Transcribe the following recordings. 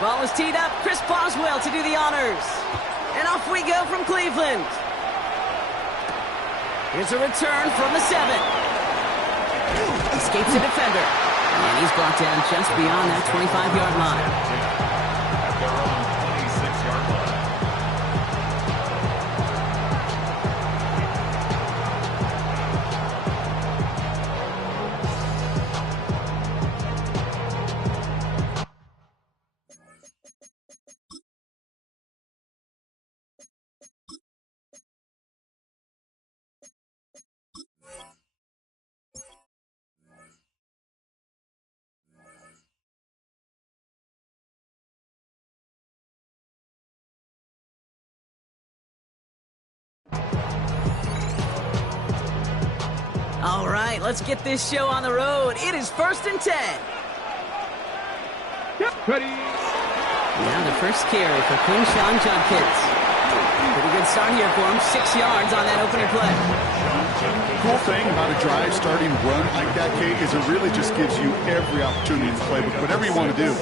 Ball is teed up. Chris Boswell to do the honors. And off we go from Cleveland. Here's a return from the 7. Escapes a defender. And he's brought down just beyond that 25-yard line. At their own 26-yard line. All right, let's get this show on the road. It is 1st and 10. Yep, ready. Now the first carry for Quinshawn Judkins. Pretty good start here for him. 6 yards on that opening play. Cool thing about a drive starting run like that, Kate, is it really just gives you every opportunity to play whatever you want to do.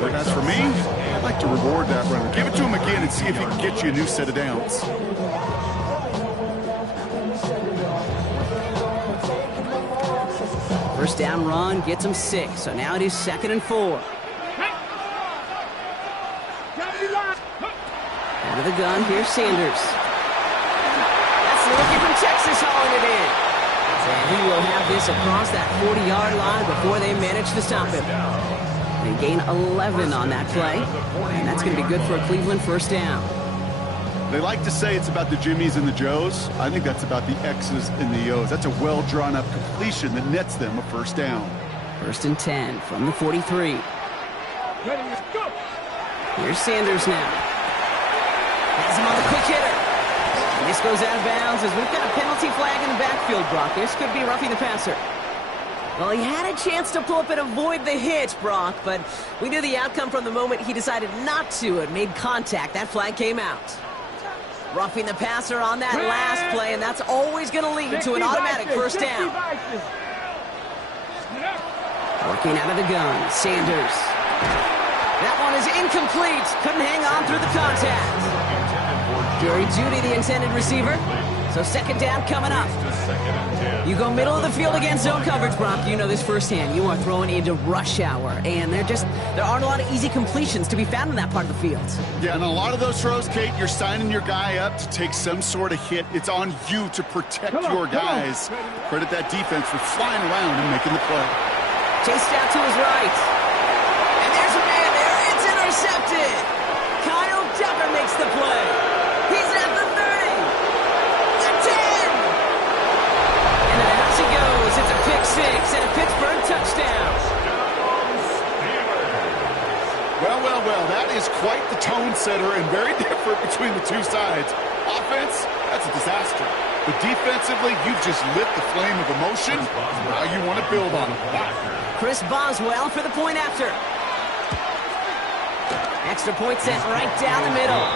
But as for me, I'd like to reward that runner. Give it to him again and see if he can get you a new set of downs. First down run gets him 6, so now it is 2nd and 4. Out of the gun, here's Sanders. That's the rookie from Texas hauling it in. And he will have this across that 40-yard line before they manage to stop him. They gain 11 on that play, and that's going to be good for a Cleveland first down. They like to say it's about the Jimmies and the Joes. I think that's about the X's and the O's. That's a well-drawn-up completion that nets them a first down. 1st and 10 from the 43. Here's Sanders now. Has him on the quick hitter. And this goes out of bounds as we've got a penalty flag in the backfield, Brock. This could be roughing the passer. Well, he had a chance to pull up and avoid the hit, Brock, but we knew the outcome from the moment he decided not to and made contact. That flag came out. Roughing the passer on that last play, and that's always going to lead to an automatic first down. Working out of the gun, Sanders. That one is incomplete. Couldn't hang on through the contact. Jerry Jeudy, the intended receiver. So 2nd down coming up. You go middle of the field against zone coverage, Brock. You know this firsthand. You are throwing into rush hour, and there aren't a lot of easy completions to be found in that part of the field. Yeah, and a lot of those throws, Kate, you're signing your guy up to take some sort of hit. It's on you to protect your guys. Credit that defense for flying around and making the play. Chased out to his right. And there's a man there. It's intercepted. K.o.b.e makes the play. He's at the 30. The 10. And then out he goes. It's a pick 6 and a Pittsburgh touchdown. Well, that is quite the tone setter and very different between the two sides. Offense, that's a disaster. But defensively, you've just lit the flame of emotion. Now you want to build on it. Chris Boswell for the point after. Extra point sent right down the middle.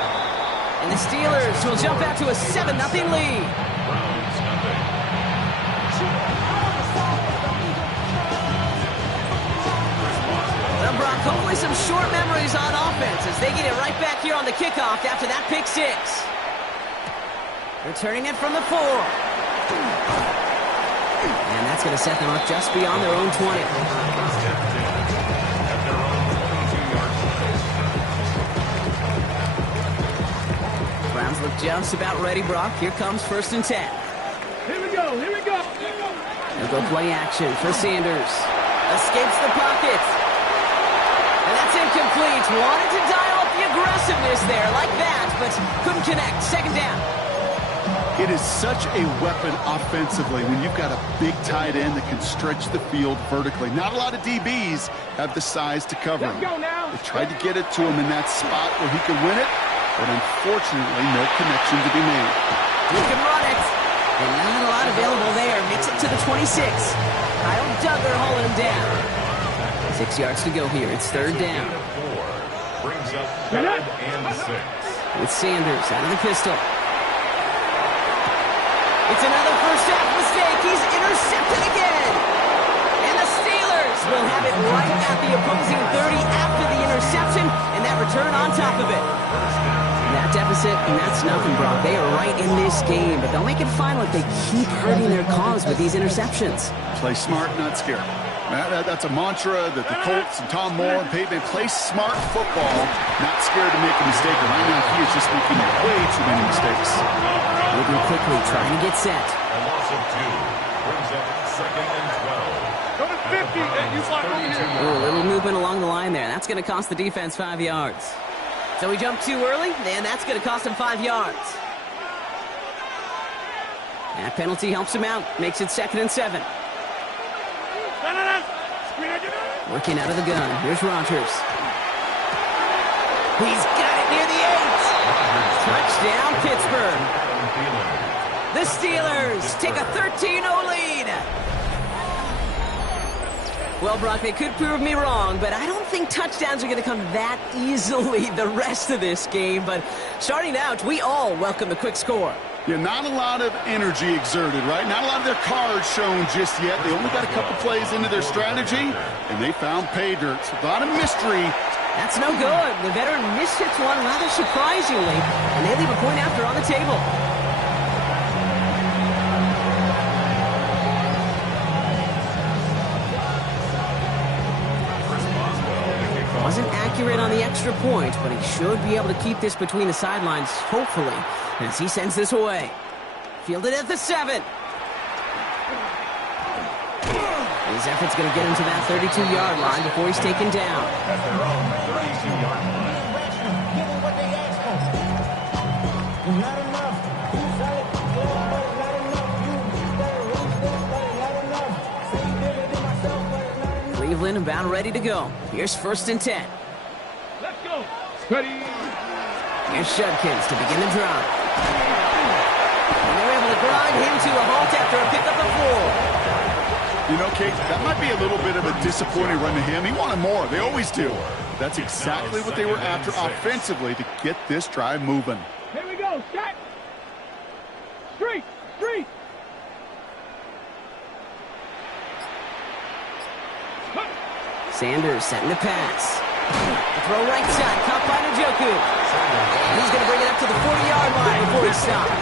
And the Steelers will jump out to a 7-0 lead. Well, Brock, hopefully some short memories on offense as they get it right back here on the kickoff after that pick 6. Returning it from the 4. And that's going to set them up just beyond their own 20. Browns look just about ready, Brock. Here comes 1st and 10. Here we go. They'll go play action for Sanders. Escapes the pocket. And that's incomplete. Wanted to dial up the aggressiveness there like that, but couldn't connect. 2nd down. It is such a weapon offensively when you've got a big tight end that can stretch the field vertically. Not a lot of DBs have the size to cover him. They tried to get it to him in that spot where he could win it, but unfortunately no connection to be made. He can run it. And not a lot available there. Makes it to the 26. Kyle Duggar hauling him down. 6 yards to go here. It's 3rd down. Brings up 3rd and 6. With Sanders out of the pistol. It's another first half mistake. He's intercepted again. And the Steelers Bucks will have it right at the opposing 30 after the interception, and that return on top of it. That deficit, and that's nothing, Brock. They are right in this game, but they'll make it final if they keep hurting their cause with these interceptions. Play smart, not scared. That's a mantra that the Colts and Tom Moore and Peyton play smart football, not scared to make a mistake. And right now, he is just making way too many mistakes. Moving quickly, trying to get set. A loss of 2 brings up 2nd and 12. Go to 50, and you block over here. Ooh, a little movement along the line there. That's going to cost the defense 5 yards. So he jumped too early, and that's going to cost him 5 yards. That penalty helps him out, makes it 2nd and 7. Working out of the gun. Here's Rodgers. He's got it near the 8. Touchdown, Pittsburgh. The Steelers take a 13-0 lead. Well, Brock, they could prove me wrong, but I don't think touchdowns are going to come that easily the rest of this game. But starting out, we all welcome the quick score. Yeah, not a lot of energy exerted, right? Not a lot of their cards shown just yet. They only got a couple plays into their strategy, and they found pay dirt. So a lot of mystery. That's no good. The veteran mishits one rather surprisingly, and they leave a point after on the table. Wasn't accurate on the extra point, but he should be able to keep this between the sidelines, hopefully, as he sends this away. Fielded at the 7. His effort's going to get him to that 32-yard line before he's taken down. At their own 32-yard line. Cleveland about ready to go. Here's 1st and 10. Let's go. Ready. Here's Shudkins to begin the drive. And they're able to grind him to a halt after a pickup of 4. You know, Kate, that might be a little bit of a disappointing run to him. He wanted more. They always do. That's exactly what they were after offensively to get this drive moving. Here we go. Set. Street. Street. Sanders setting the pass. The throw right side, caught by Njoku. He's going to bring it up to the 40-yard line before he stops.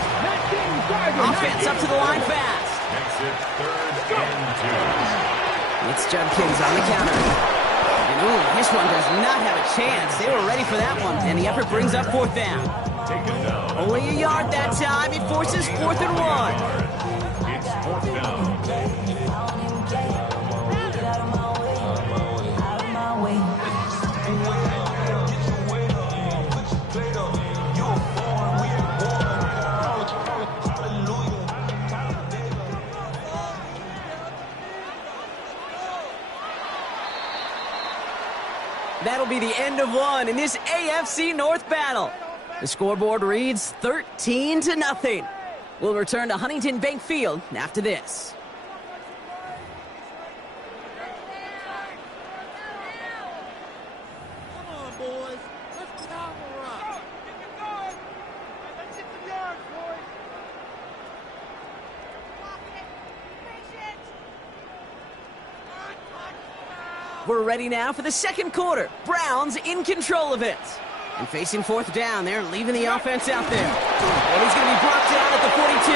Offense up to the line fast. Makes it 3rd and 2. It's Judkins on the counter. And ooh, this one does not have a chance. They were ready for that one, and the effort brings up 4th down. Taken down. Only a yard that time. He forces 4th and 1. It's 4th down. That'll be the end of one in this AFC North battle. The scoreboard reads 13-0. We'll return to Huntington Bank Field after this. Come on, boys. Let's power up. Let's get some yards, boys. We're ready now for the second quarter. Browns in control of it. And facing 4th down, they're leaving the offense out there. And he's going to be brought down at the 42.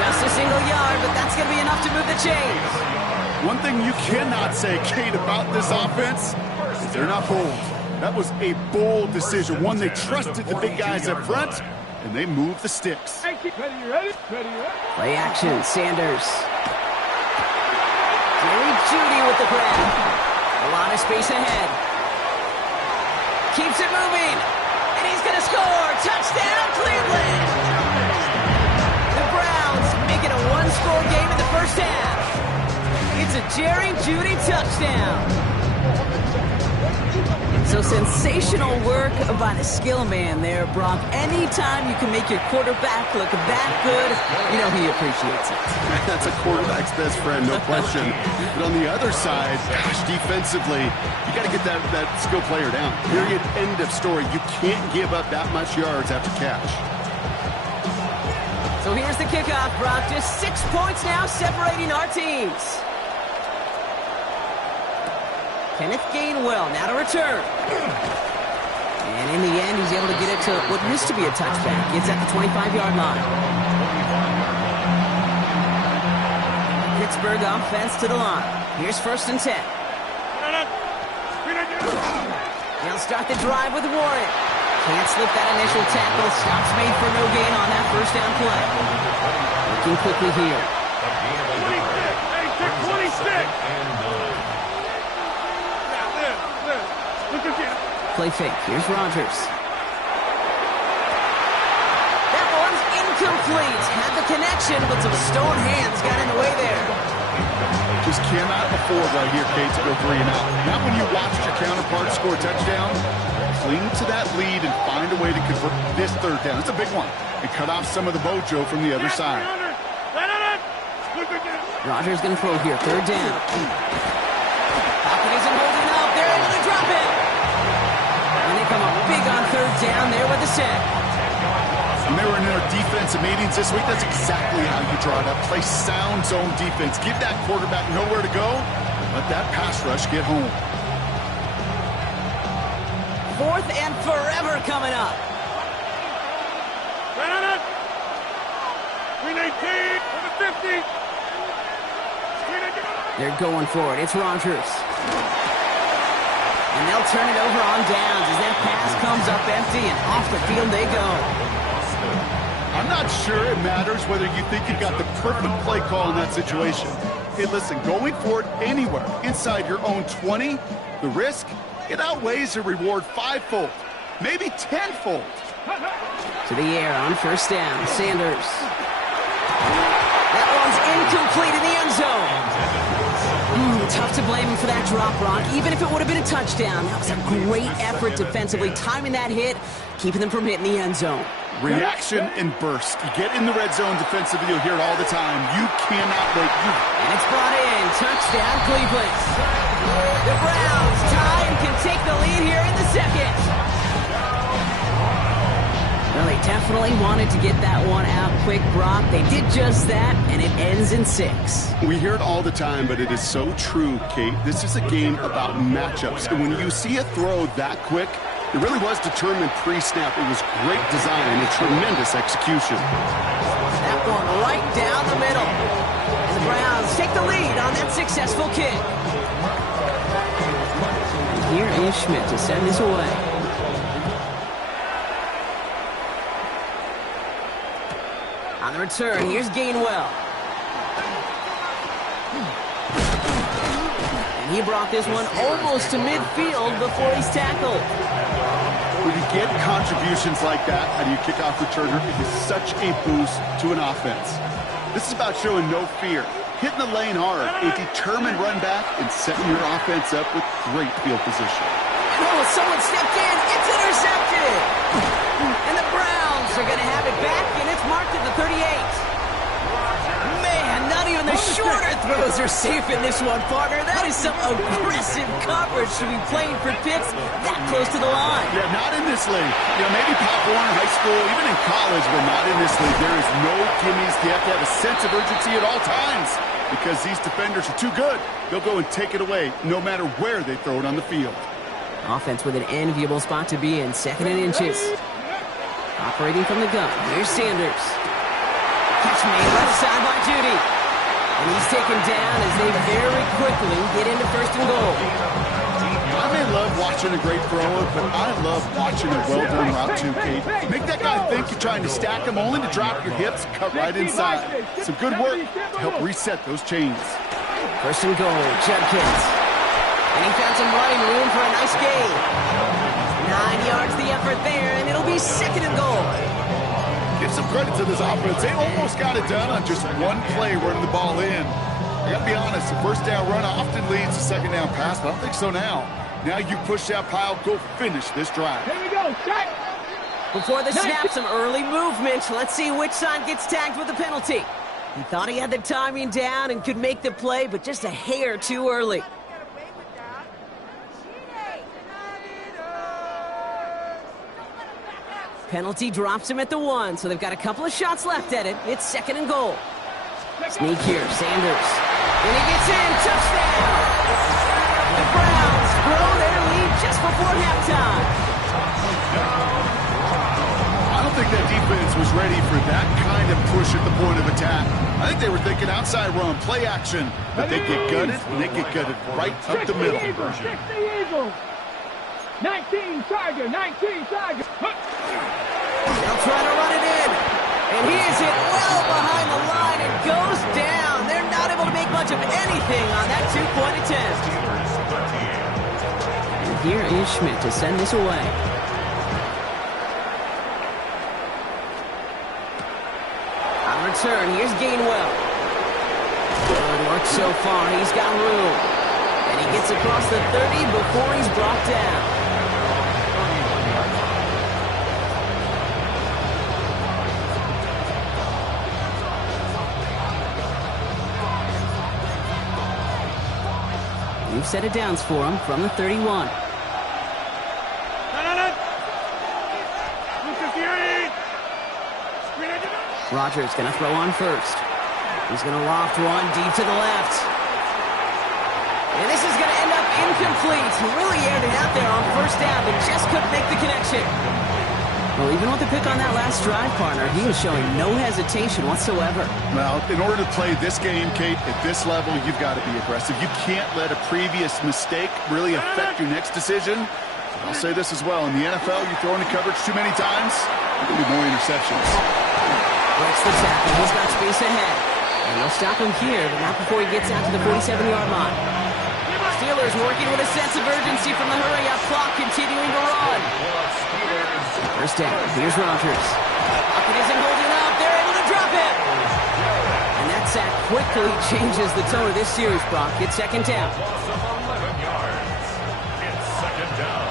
Just a single yard, but that's going to be enough to move the chains. One thing you cannot say, Kate, about this offense is they're not bold. That was a bold decision. One, they trusted the big guys up front, and they moved the sticks. Ready, you ready? Ready, you ready? Play action, Sanders. Jerry Jeudy with the grab. A lot of space ahead. Keeps it moving. And he's going to score. Touchdown, Cleveland. The Browns make it a one-score game in the first half. It's a Jerry Jeudy touchdown. So sensational work by the skill man there, Brock. Anytime you can make your quarterback look that good, you know he appreciates it. That's a quarterback's best friend, no question. But on the other side, gosh, defensively, you got to get that skill player down. Period, end of story. You can't give up that much yards after catch. So here's the kickoff, Brock. Just 6 points now separating our teams. Kenneth Gainwell now to return. And in the end, he's able to get it to what used to be a touchback. Gets at the 25-yard line. Pittsburgh offense to the line. Here's 1st and 10. They'll start the drive with Warren. Can't slip that initial tackle. Stops made for no gain on that 1st down play. Looking quickly here. 26. Play fake. Here's Rodgers. That one's incomplete. Had the connection, but some stone hands got in the way there. Just cannot afford right here, Kate, to go 3 and out. Not when you watched your counterpart score a touchdown. Cling to that lead and find a way to convert this 3rd down. It's a big one. And cut off some of the mojo from the other side. Rodgers going to throw here. 3rd down. Pocket isn't holding up. They're able to drop it. And they come up big on 3rd down there with the sack. When they were in our defensive meetings this week, that's exactly how you draw it up. Play sound zone defense. Give that quarterback nowhere to go. Let that pass rush get home. 4th and forever coming up. 319 for the 50. They're going for it. It's Rodgers. And they'll turn it over on downs as that pass comes up empty and off the field they go. I'm not sure it matters whether you think you've got the perfect play call in that situation. Hey, listen, going for it anywhere inside your own 20, the risk, it outweighs the reward 5-fold, maybe 10-fold. To the air on 1st down. Sanders. That one's incomplete in the end zone. Tough to blame him for that drop, Rock. Even if it would have been a touchdown, that was a great effort defensively, timing that hit, keeping them from hitting the end zone. Reaction and burst. You get in the red zone defensively, you'll hear it all the time. You cannot wait. And it's brought in. Touchdown, Cleveland. The Browns tie and can take the lead here in the 2nd. Well, they definitely wanted to get that one out quick, Brock. They did just that, and it ends in 6. We hear it all the time, but it is so true, Kate. This is a game about matchups. And when you see a throw that quick, it really was determined pre-snap. It was great design and tremendous execution. That one right down the middle. And the Browns take the lead on that successful kick. And here is Schmidt to send this away. On the return, here's Gainwell. And he brought this one almost to midfield before he's tackled. When you get contributions like that out of your kickoff returner, it is such a boost to an offense. This is about showing no fear, hitting the lane hard, a determined run back, and setting your offense up with great field position. Oh, someone stepped in. It's intercepted. And the Browns are going to have it back, and it's marked at the 38. Man, not even the shorter throws are safe in this one, partner. That is some aggressive coverage to be playing for Pitts that close to the line. Yeah, not in this league. You know, maybe Pop Warner, high school, even in college, but not in this league. There is no gimmies. You have to have a sense of urgency at all times because these defenders are too good. They'll go and take it away no matter where they throw it on the field. Offense with an enviable spot to be in, 2nd and inches. Operating from the gun, here's Sanders. Catch made left side by Judy. And he's taken down as they very quickly get into 1st and goal. I may love watching a great thrower, but I love watching a well-done route too, Kate. Make that guy think you're trying to stack him, only to drop your hips, cut right inside. Some good work to help reset those chains. 1st and goal, Judkins. And he found some running room for a nice gain. 9 yards the effort there, and it'll be 2nd and goal. Give some credit to this offense. They almost got it done on just one play running the ball in. I got to be honest, the 1st down run often leads to 2nd down pass, but I don't think so now. Now you push that pile, go finish this drive. Here we go, shot. Before the snap, some early movement. Let's see which side gets tagged with the penalty. He thought he had the timing down and could make the play, but just a hair too early. Penalty drops him at the 1, so they've got a couple of shots left at it. It's 2nd and goal. Sneak here, Sanders. And he gets in, touchdown! The Browns before halftime. I don't think that defense was ready for that kind of push at the point of attack. I think they were thinking outside run, play action. But they get gutted, and they get gutted right up the middle. 60 Eagles. 19 Tiger, 19 Tiger. They'll try to run it in. And he is hit well behind the line and goes down. They're not able to make much of anything on that two-point attempt. And here is Schmidt to send this away. On return, here's Gainwell. Good work so far. He's got room. And he gets across the 30 before he's brought down. New set of downs for him from the 31. Rogers going to throw on first. He's going to loft one deep to the left. And this is going to end up incomplete. He really aired it out there on first down, but just couldn't make the connection. Well, even with the pick on that last drive, partner, he was showing no hesitation whatsoever. Well, in order to play this game, Kate, at this level, you've got to be aggressive. You can't let a previous mistake really affect your next decision. I'll say this as well. In the NFL, you throw into coverage too many times, you're going to be more interceptions. Breaks the tackle. He's got space ahead. And they'll stop him here, but not before he gets out to the 47-yard line. Steelers working with a sense of urgency from the hurry-up clock, continuing to run. First down. Here's Rogers. Pocket isn't holding up. They're able to drop it. And that sack quickly changes the tone of this series, Brock. It's second down. Loss of 11 yards. It's second down.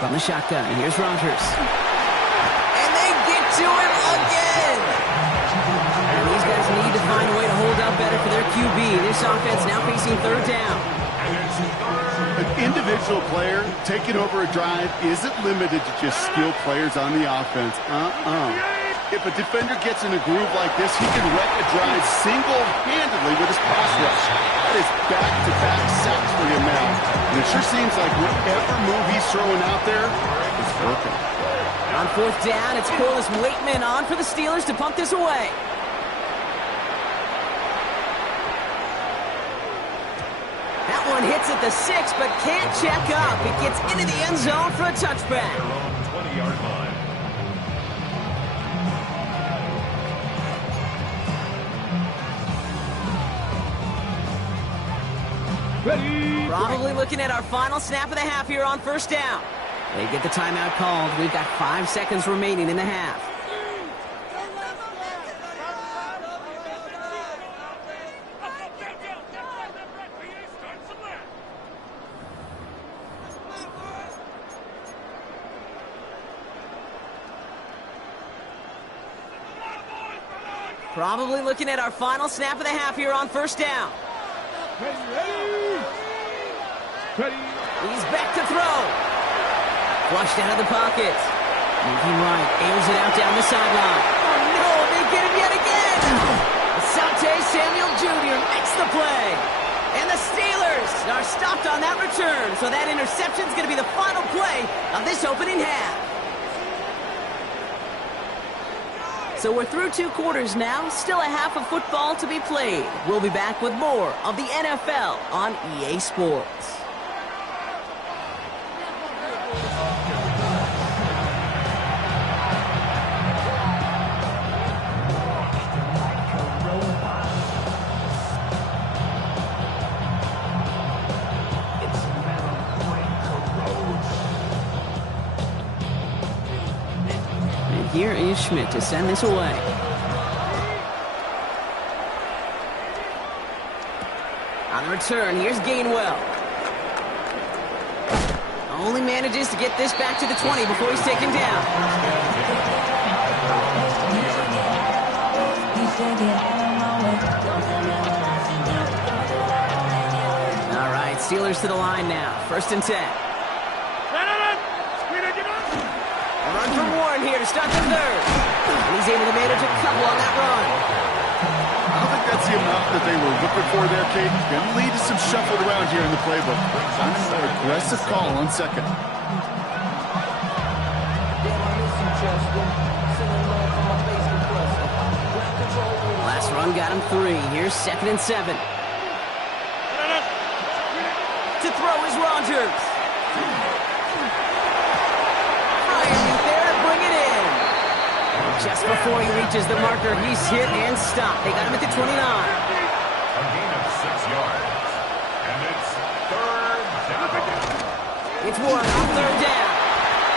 From the shotgun, here's Rogers. And they get to him again. And these guys need to find a way to hold up better for their QB. This offense now facing third down. An individual player taking over a drive isn't limited to just skilled players on the offense. If a defender gets in a groove like this, he can wreck a drive single-handedly with his pass rush. That is back-to-back sacks for him now. And it sure seems like whatever move he's throwing out there is working. On fourth down, it's Corliss Waitman on for the Steelers to pump this away. That one hits at the 6, but can't check up. It gets into the end zone for a touchback. Their own 20-yard line. Ready. Probably looking at our final snap of the half here on first down. They get the timeout called. We've got 5 seconds remaining in the half. Probably looking at our final snap of the half here on first down. Ready. He's back to throw. Flushed out of the pocket. Moving right, airs it out down the sideline. Oh no, they get him yet again. Asante Samuel Jr. makes the play. And the Steelers are stopped on that return. So that interception is going to be the final play of this opening half. So we're through 2 quarters now. Still a half of football to be played. We'll be back with more of the NFL on EA Sports. Here is Schmidt to send this away. On the return, here's Gainwell. Only manages to get this back to the 20 before he's taken down. All right, Steelers to the line now. 1st and 10. A run from Warren here to start the third. And he's able to manage a couple on that run. I don't think that's the amount that they were looking for there, Kate. Going to lead to some shuffled around here in the playbook. I'm a more aggressive call on second. Last run got him 3. Here's 2nd and 7. To throw is Rogers. Bryant there, bring it in. Just before he reaches the marker, he's hit and stopped. They got him at the 29. A gain of 6 yards. And it's 3rd down. It's Warren on 3rd down.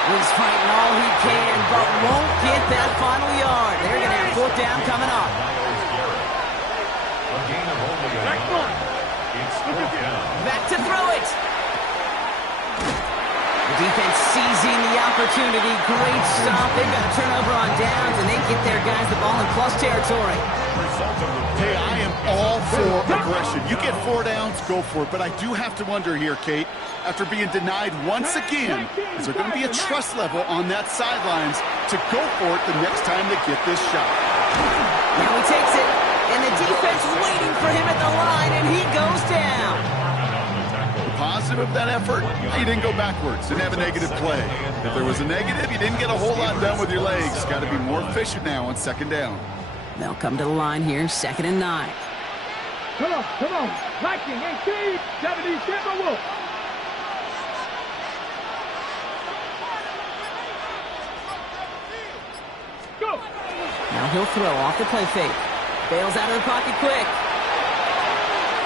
He's fighting all he can, but won't get that final yard. They're going to have 4th down coming up. A gain of only a yard. It's 4th down. Back to throw it. The defense seizing the opportunity. Great stop. They've got a turnover on downs, and they get their guys the ball in plus territory. Hey, I am all for aggression. You get 4 downs, go for it. But I do have to wonder here, Kate, after being denied once again, is there going to be a trust level on that sidelines to go for it the next time they get this shot? Now he takes it, and the defense waiting for him at the line, and he goes down. The positive of that effort, you didn't go backwards, didn't have a negative play. If there was a negative, you didn't get a whole lot done with your legs. Got to be more efficient now on 2nd down. They'll come to the line here, 2nd and 9. Come on. Liking 18, 77 Wolf. Go. Now he'll throw off the play fake. Bails out of the pocket quick.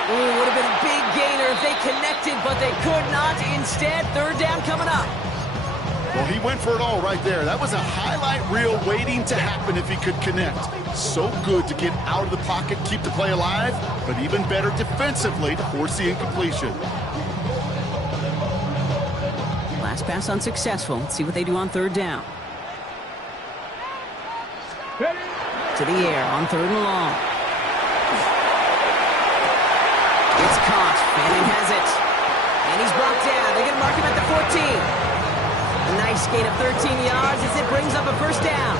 Ooh, would have been a big gainer if they connected, but they could not. Instead, 3rd down coming up. Well, he went for it all right there. That was a highlight reel waiting to happen if he could connect. So good to get out of the pocket, keep the play alive, but even better defensively to force the incompletion. Last pass unsuccessful. Let's see what they do on 3rd down. To the air on 3rd and long. It's caught. Fanning has it. And he's brought down. They're going to mark him at the 14. A nice gain of 13 yards as it brings up a 1st down.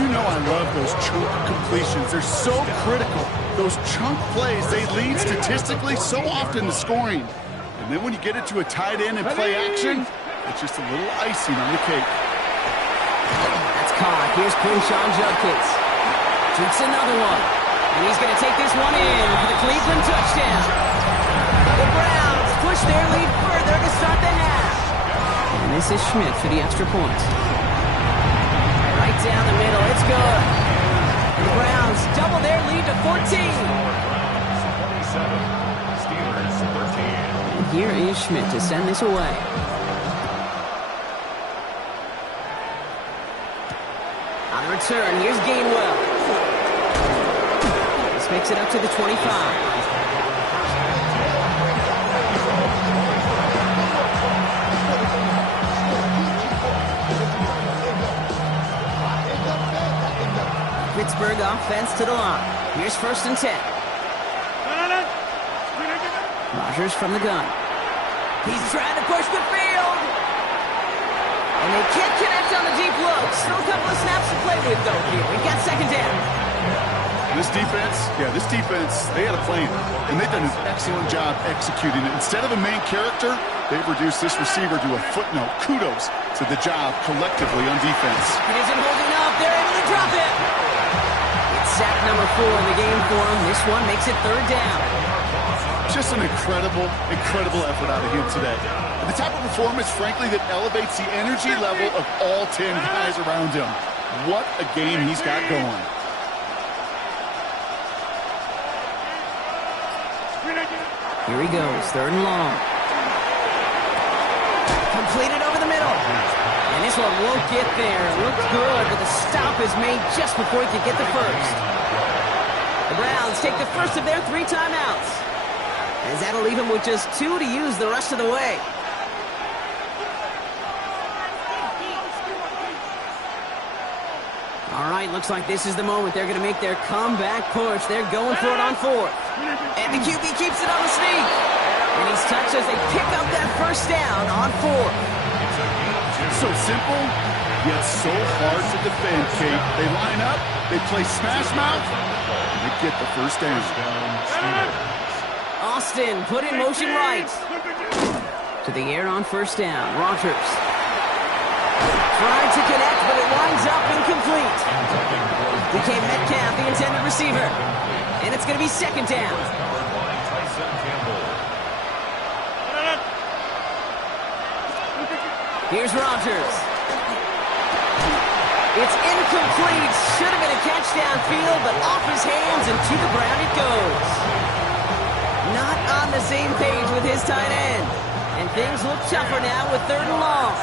You know I love those chunk completions. They're so critical. Those chunk plays, they lead statistically so often to scoring. And then when you get it to a tight end and play action, it's just a little icing on the cake. That's caught. Here's Quinshawn Judkins. Shoots another one. And he's going to take this one in for the Cleveland touchdown. The Browns push their lead further to start the half. And this is Schmidt for the extra point. Right down the middle. It's good. And the Browns double their lead to 14. 27. Steelers 13. And here is Schmidt to send this away. On the return, here's Gainwell. This makes it up to the 25. Pittsburgh offense to the line. Here's 1st and 10. Rogers from the gun. He's trying to push the field. And they can't connect on the deep look. Still a couple of snaps to play with, though, here. We've got 2nd down. This defense, they had a plan. And they've done an excellent job executing it. Instead of a main character, they've reduced this receiver to a footnote. Kudos to the job collectively on defense. It isn't holding up. They're able to drop it. It's sack number 4 in the game for him. This one makes it 3rd down. Just an incredible effort out of him today. And the type of performance, frankly, that elevates the energy level of all 10 guys around him. What a game he's got going. Here he goes, 3rd and long. Completed over the middle. And this one won't get there. It looked good, but the stop is made just before he could get the 1st. The Browns take the 1st of their 3 timeouts. As that'll leave him with just 2 to use the rest of the way. All right, looks like this is the moment. They're going to make their comeback push. They're going for it on 4th. And the QB keeps it on the sneak. And he's touched as they pick up that 1st down on 4th. So simple, yet so hard to defend, Kate. They line up, they play smash mouth, and they get the first down. Austin put in motion right. To the air on first down. Rogers tried to connect, but it winds up incomplete. Became Metcalf, the intended receiver. And it's going to be second down. Here's Rogers. It's incomplete. Should have been a catch downfield, but off his hands and to the ground it goes. Not on the same page with his tight end. And things look tougher now with third and long.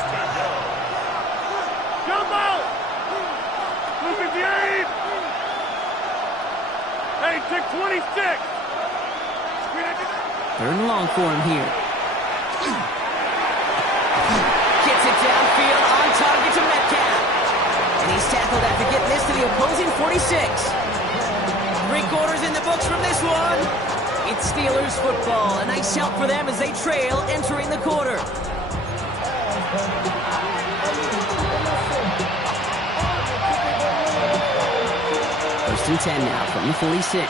Jump out! Look at the aim! Hey, take 26! Third and long for him here. Gets it downfield on target to Metcalf. And he's tackled after getting this to the opposing 46. 3 quarters in the books from this one. It's Steelers football. A nice help for them as they trail entering the quarter. First and 10 now from the 46.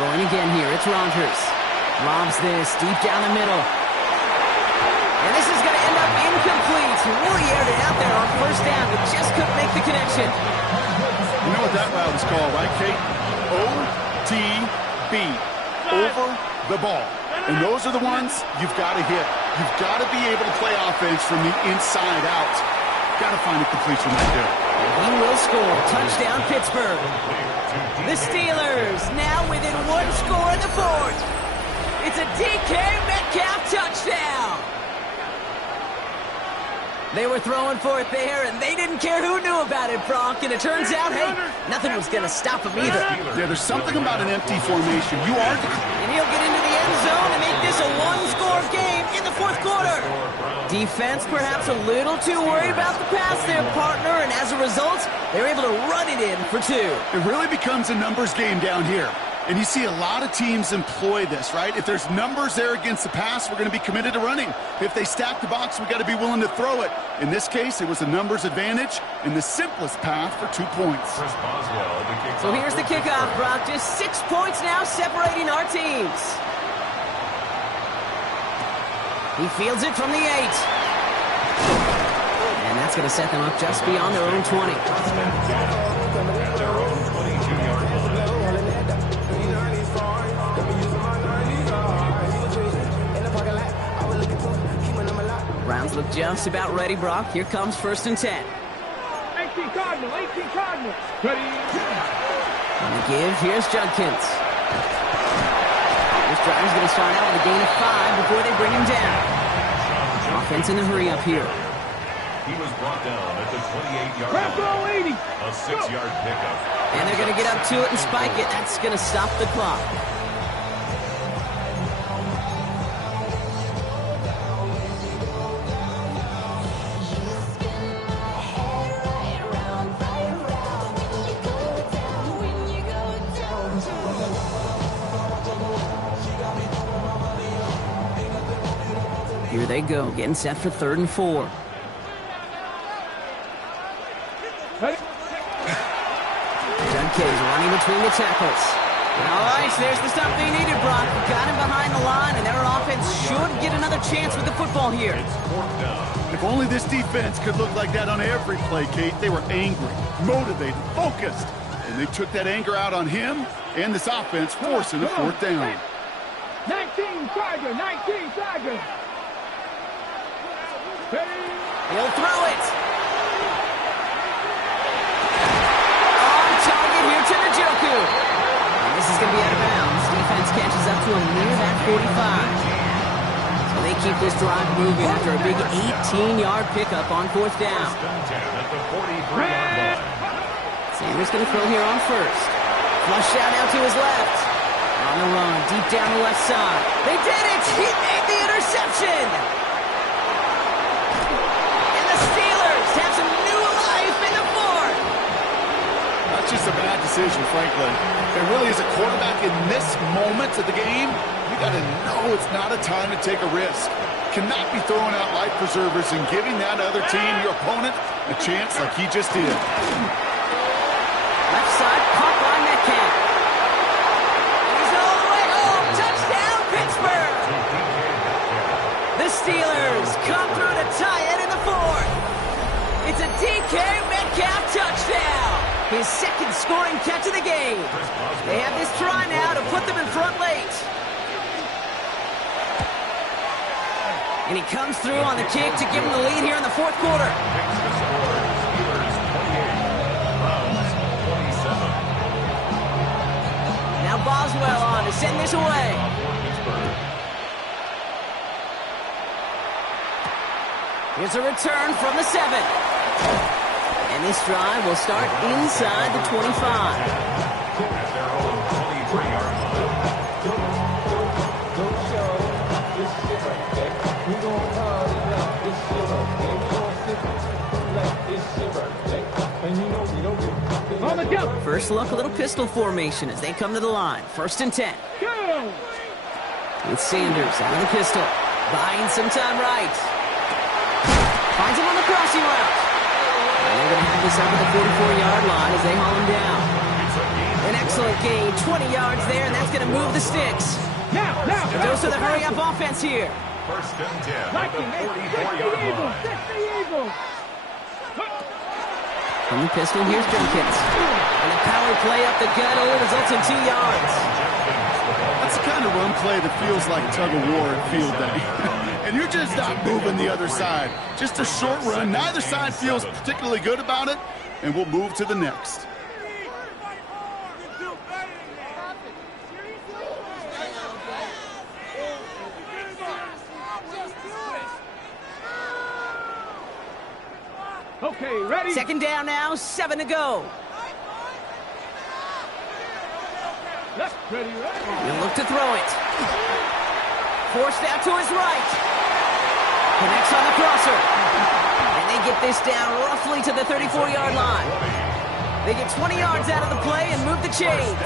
Going again here, it's Rogers. Lobs this deep down the middle. And this is going to end up incomplete. Really aired it out there on first down, but just couldn't make the connection. You know what that route is called, right, Kate? O-T-B. Over the ball. And those are the ones you've got to hit. You've got to be able to play offense from the inside out. Got to find a completion right there. He will score. Touchdown, Pittsburgh. The Steelers now within 1 score in the fourth. It's a DK Metcalf touchdown. They were throwing for it there, and they didn't care who knew about it, Brock. And it turns out, hey, nothing was going to stop him either. Yeah, there's something about an empty formation. You are... And he'll get into the end zone and make this a 1-score game in the fourth quarter. Defense perhaps a little too worried about the pass there, partner, and as a result, they're able to run it in for 2. It really becomes a numbers game down here. And you see a lot of teams employ this, right? If there's numbers there against the pass, we're going to be committed to running. If they stack the box, we got to be willing to throw it. In this case, it was a numbers advantage and the simplest path for 2 points. So here's the kickoff, Brock. Just 6 points now separating our teams. He fields it from the 8. And that's going to set them up just beyond their own 20. Browns look just about ready, Brock. Here comes first and 10. 18 Cardinals, 18 Cardinals. Ready? On the give, here's Judkins. This drive's going to start out with a gain of 5 before they bring him down. Offense in the hurry up here. He was brought down at the 28-yard line. A 6-yard pickup. And they're going to get up to it and spike it. That's going to stop the clock. Here they go, getting set for 3rd and 4. Judkins running between the tackles. All right, there's the stop they needed, Brock. Got him behind the line, and their offense should get another chance with the football here. If only this defense could look like that on every play, Kate. They were angry, motivated, focused. And they took that anger out on him and this offense, forcing a 4th down. 19 Tiger, 19 Tiger. He'll throw it. On target here to Njoku. And this is going to be out of bounds. Defense catches up to him near that 45. So they keep this drive moving after a big 18-yard pickup on 4th down. Sanders going to throw here on first. Flush out now to his left. On the run, deep down the left side. They did it! He made the interception! Have some new life in the fourth. That's just a bad decision, frankly. And really, as a quarterback in this moment of the game, you got to know it's not a time to take a risk. Cannot be throwing out life preservers and giving that other team, your opponent, a chance like he just did. DK Metcalf touchdown! His second scoring catch of the game. They have this try now to put them in front late. And he comes through on the kick to give him the lead here in the fourth quarter. Now Boswell on to send this away. Here's a return from the 7. And this drive will start inside the 25. At their own 23-yard On the jump. First look, a little pistol formation as they come to the line. 1st and 10. Go. With Sanders out of the pistol. Buying some time right. Finds him on the crossing route. And they're going to have this up at the 44-yard line as they haul him down. An excellent gain. 20 yards there, and that's going to move the sticks. Now. Those are the hurry-up offense here. 1st and 10 Like at the 44-yard line. That's the Eagles. From the pistol, here's Jenkins. And a power play up the gut only results in 2 yards. That's the kind of run play that feels like tug-of-war at field day. And you're just not moving the other side. Just a short run. Neither side feels particularly good about it, and we'll move to the next. Okay, ready? 2nd down now, 7 to go. Left, ready. He'll look to throw it. Forced out to his right. Connects on the crosser. And they get this down roughly to the 34-yard line. They get 20 yards out of the play and move the chains.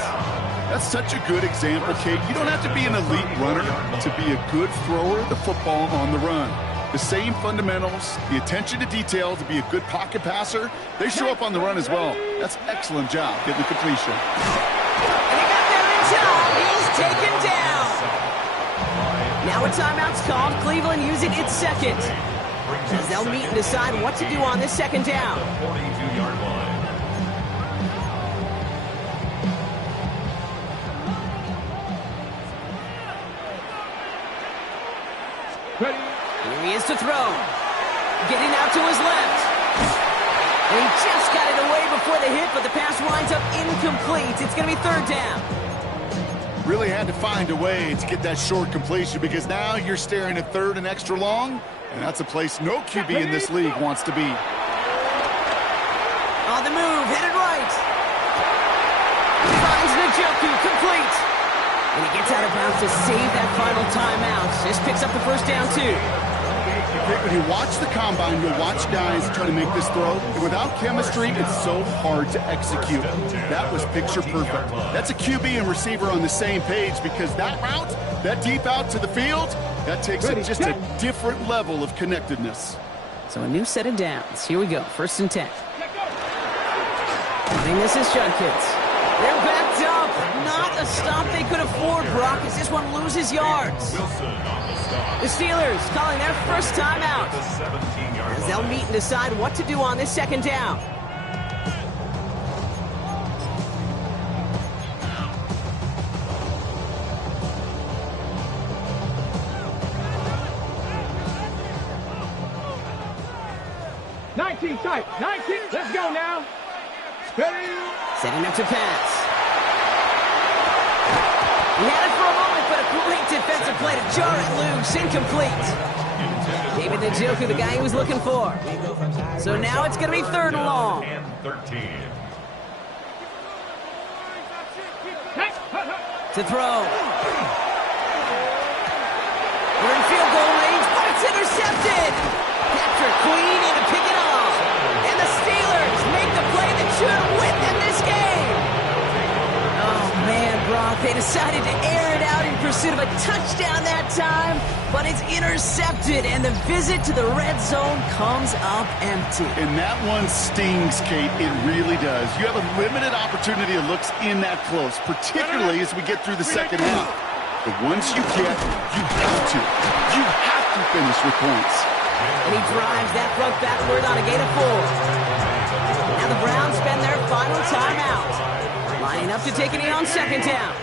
That's such a good example, Kate. You don't have to be an elite runner to be a good thrower of the football on the run. The same fundamentals, the attention to detail to be a good pocket passer, they show up on the run as well. That's excellent job getting the completion. And he got there in time. He's taken down. Now a timeout's called. Cleveland using its second. As they'll meet and decide what to do on this 2nd down. 42-yard line. Ready. Here he is to throw. Getting out to his left. And he just got it away before the hit, but the pass winds up incomplete. It's going to be 3rd down. Really had to find a way to get that short completion because now you're staring at 3rd and extra long, and that's a place no QB in this league wants to be. On the move, headed right. Finds Njoku, complete. And he gets out of bounds to save that final timeout. Just picks up the 1st down, too. When you watch the combine, you'll watch guys try to make this throw. And without chemistry, it's so hard to execute. That was picture perfect. That's a QB and receiver on the same page because that route, that deep out to the field, that takes it just a different level of connectedness. So a new set of downs. Here we go, 1st and 10. Running this is Jenkins. They're backed up. Not a stop they could afford, Brock, as this one loses yards. Wilson on the stop. The Steelers calling their first timeout. The 17-yard As line. they'll meet and decide what to do on this 2nd down. Tight. 19. Let's go now. Ready. Setting up to pass. He had it for a moment, but a great defensive play to jar it loose. Incomplete. David Njoku, the guy he was looking for. So now it's going to be 3rd and long. And 13. To throw. We're in field goal range, but it's intercepted. Patrick Queen in to pick it off. And the Steelers make the play that should win them this game. Oh, man, Brock, they decided to air it out in pursuit of a touchdown that time, but it's intercepted, and the visit to the red zone comes up empty. And that one stings, Kate. It really does. You have a limited opportunity of looks in that close, particularly as we get through the second half. But once you get, you have to finish with points. And he drives that front backward on a gain of 4. Now the Browns spend their final timeout. Lining up to take a knee on second down.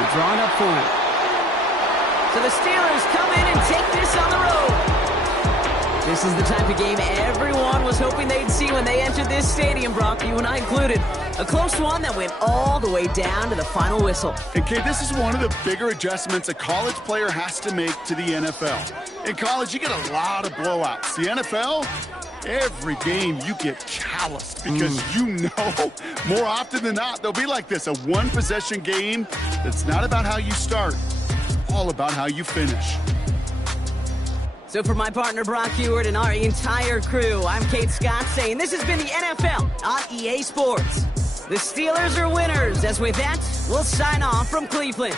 They're drawing up for it. So the Steelers come in and take this on the road. This is the type of game everyone was hoping they'd see when they entered this stadium, Brock, you and I included. A close one that went all the way down to the final whistle. And Kate, this is one of the bigger adjustments a college player has to make to the NFL. In college, you get a lot of blowouts. The NFL, every game you get calloused because you know more often than not they'll be like this, a one-possession game that's not about how you start, all about how you finish. So for my partner Brock Ewart and our entire crew, I'm Kate Scott saying this has been the NFL on EA Sports. The Steelers are winners, as with that, we'll sign off from Cleveland.